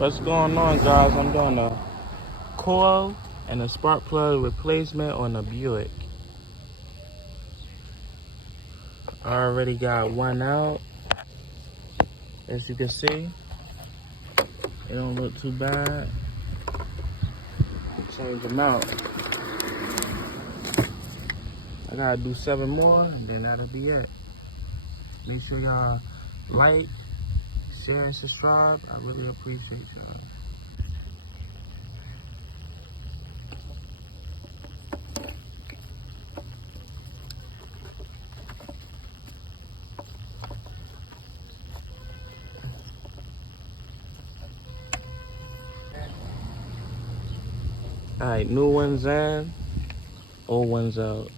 What's going on, guys? I'm doing a coil and a spark plug replacement on a Buick. I already got one out. As you can see, it don't look too bad. Change them out. I gotta do 7 more and then that'll be it. Make sure y'all like, share, and subscribe. I really appreciate y'all. Alright, new ones in, old ones out.